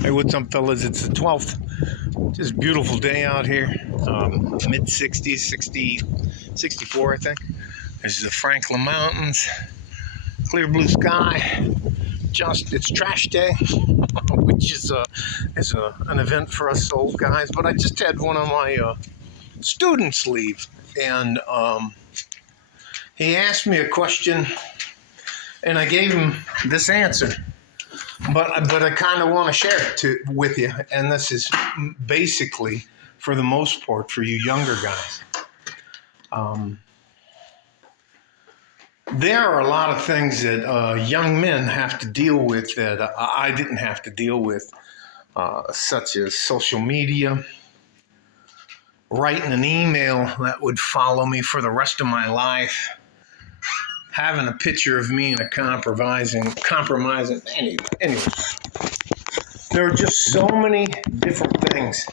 Hey, what's up, fellas? It's the 12th. Just a beautiful day out here. Mid 60s, 60, 64, I think. This is the Franklin Mountains. Clear blue sky. It's trash day, which is an event for us old guys. But I just had one of my students leave, and he asked me a question, and I gave him this answer. But I kind of want to share it with you, and this is basically, for the most part, for you younger guys. There are a lot of things that young men have to deal with that I didn't have to deal with, such as social media, writing an email that would follow me for the rest of my life, having a picture of me in a compromising. Anyway. There are just so many different things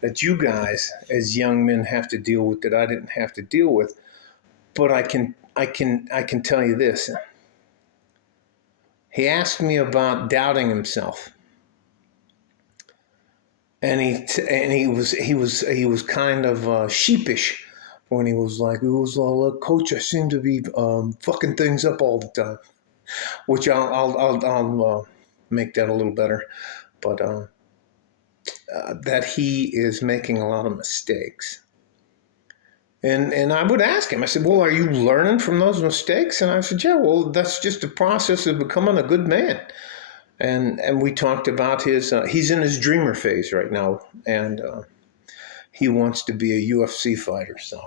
that you guys as young men have to deal with that I didn't have to deal with. But I can tell you this. He asked me about doubting himself. And he was kind of sheepish when he was like, Coach, I seem to be fucking things up all the time, which I'll make that a little better. But that he is making a lot of mistakes. And I would ask him, I said, well, are you learning from those mistakes? And I said, yeah, well, that's just the process of becoming a good man. And we talked about he's in his dreamer phase right now, and he wants to be a UFC fighter. So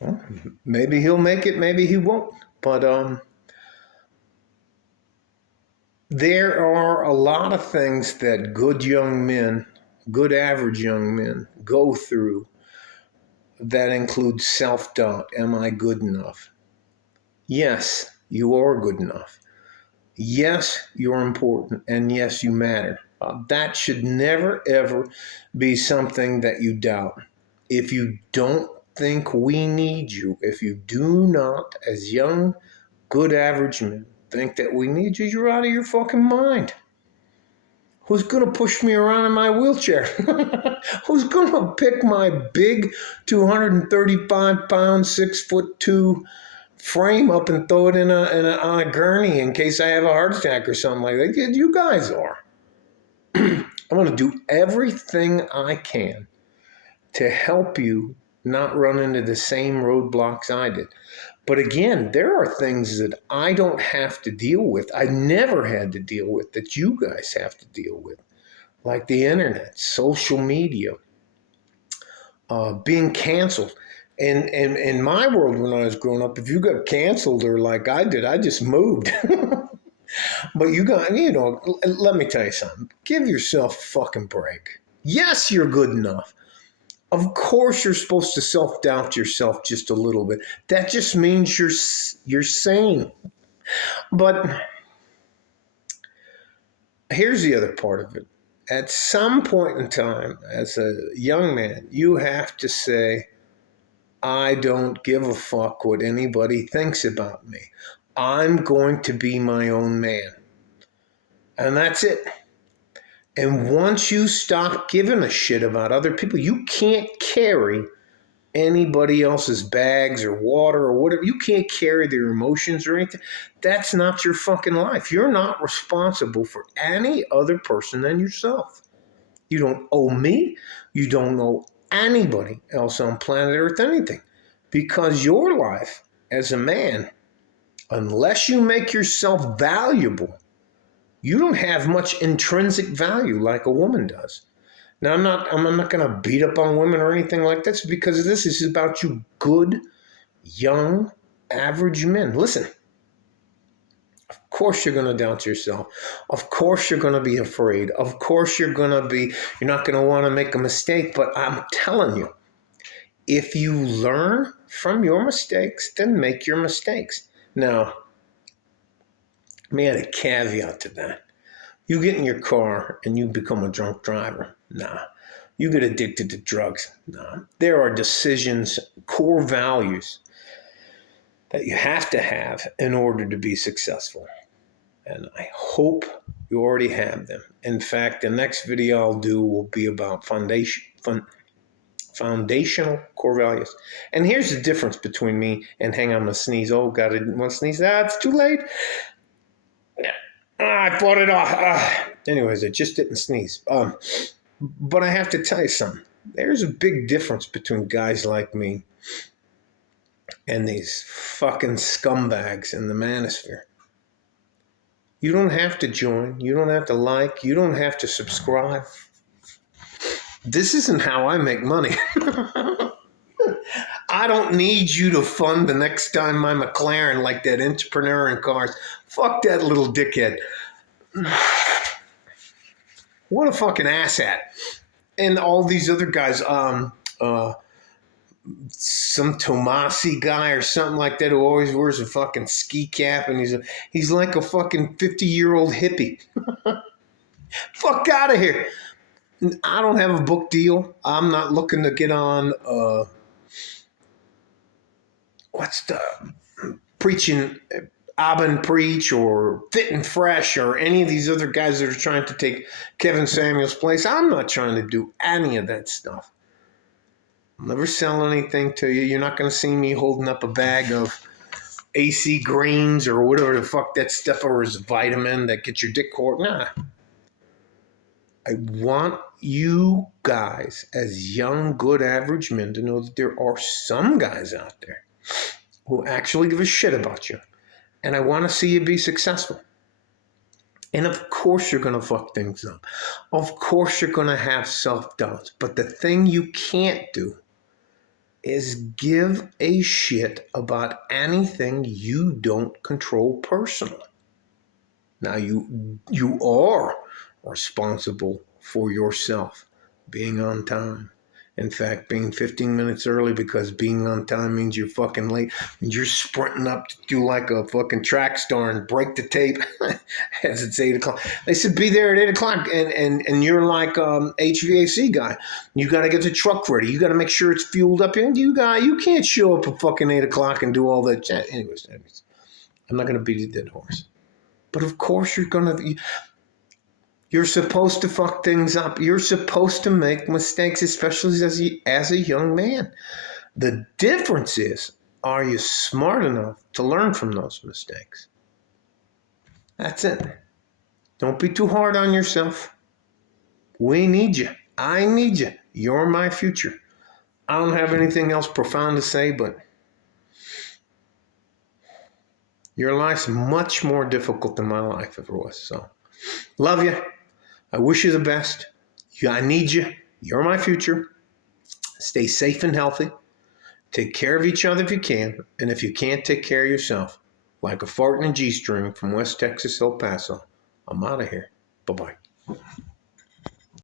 well, maybe he'll make it, maybe he won't. But there are a lot of things that good average young men go through that include self-doubt. Am I good enough? Yes, you are good enough. Yes, you're important. And yes, you matter. That should never, ever be something that you doubt. If you don't think we need you, if you do not, as young, good average men, think that we need you, you're out of your fucking mind. Who's going to push me around in my wheelchair? Who's going to pick my big 235 pound, 6'2" frame up and throw it on a gurney in case I have a heart attack or something like that? You guys are. I'm going to do everything I can to help you not run into the same roadblocks I did. But again, there are things that I don't have to deal with. I never had to deal with that you guys have to deal with, like the internet, social media, being canceled. And in my world when I was growing up, if you got canceled or like I did, I just moved. But let me tell you something. Give yourself a fucking break. Yes, you're good enough. Of course, you're supposed to self-doubt yourself just a little bit. That just means you're sane. But here's the other part of it. At some point in time, as a young man, you have to say, I don't give a fuck what anybody thinks about me. I'm going to be my own man. And that's it. And once you stop giving a shit about other people, you can't carry anybody else's bags or water or whatever. You can't carry their emotions or anything. That's not your fucking life. You're not responsible for any other person than yourself. You don't owe me. You don't owe anybody else on planet Earth anything. Because your life as a man, unless you make yourself valuable, you don't have much intrinsic value like a woman does. Now, I'm not going to beat up on women or anything like that, because this is about you good, young, average men. Listen, of course you're going to doubt yourself. Of course you're going to be afraid. Of course you're not going to want to make a mistake. But I'm telling you, if you learn from your mistakes, then make your mistakes. Now, let me add a caveat to that. You get in your car and you become a drunk driver. Nah. You get addicted to drugs. Nah. There are decisions, core values that you have to have in order to be successful. And I hope you already have them. In fact, the next video I'll do will be about foundational core values. And here's the difference between me and hang on, I'm gonna sneeze. Oh God, I didn't want to sneeze. It's too late. I fought it off. Anyways, I just didn't sneeze. But I have to tell you something. There's a big difference between guys like me and these fucking scumbags in the manosphere. You don't have to join. You don't have to like. You don't have to subscribe. This isn't how I make money. I don't need you to fund the next time my McLaren like that entrepreneur in cars. Fuck that little dickhead. What a fucking asshat. And all these other guys, some Tomasi guy or something like that who always wears a fucking ski cap and he's like a fucking 50-year-old hippie. Fuck out of here. I don't have a book deal. I'm not looking to get on what's the preaching Abin Preach or Fit and Fresh or any of these other guys that are trying to take Kevin Samuel's place. I'm not trying to do any of that stuff. I'll never sell anything to you. You're not going to see me holding up a bag of AC greens or whatever the fuck that stuff or is vitamin that gets your dick hard. Nah. I want you guys as young, good, average men to know that there are some guys out there who actually give a shit about you. And I want to see you be successful. And of course you're going to fuck things up. Of course you're going to have self-doubts. But the thing you can't do is give a shit about anything you don't control personally. Now you are responsible for yourself being on time. In fact, being 15 minutes early because being on time means you're fucking late. And you're sprinting up to do like a fucking track star and break the tape as it's 8 o'clock. They said be there at 8 o'clock and you're like HVAC guy. You got to get the truck ready. You got to make sure it's fueled up. And you can't show up at fucking 8 o'clock and do all that. Anyways, I'm not going to beat a dead horse. But of course you're supposed to fuck things up. You're supposed to make mistakes, especially as a young man. The difference is, are you smart enough to learn from those mistakes? That's it. Don't be too hard on yourself. We need you. I need you. You're my future. I don't have anything else profound to say, but your life's much more difficult than my life ever was. So, love you. I wish you the best. I need you. You're my future. Stay safe and healthy. Take care of each other if you can. And if you can't take care of yourself, like a fart in a G-string from West Texas, El Paso, I'm out of here. Bye-bye.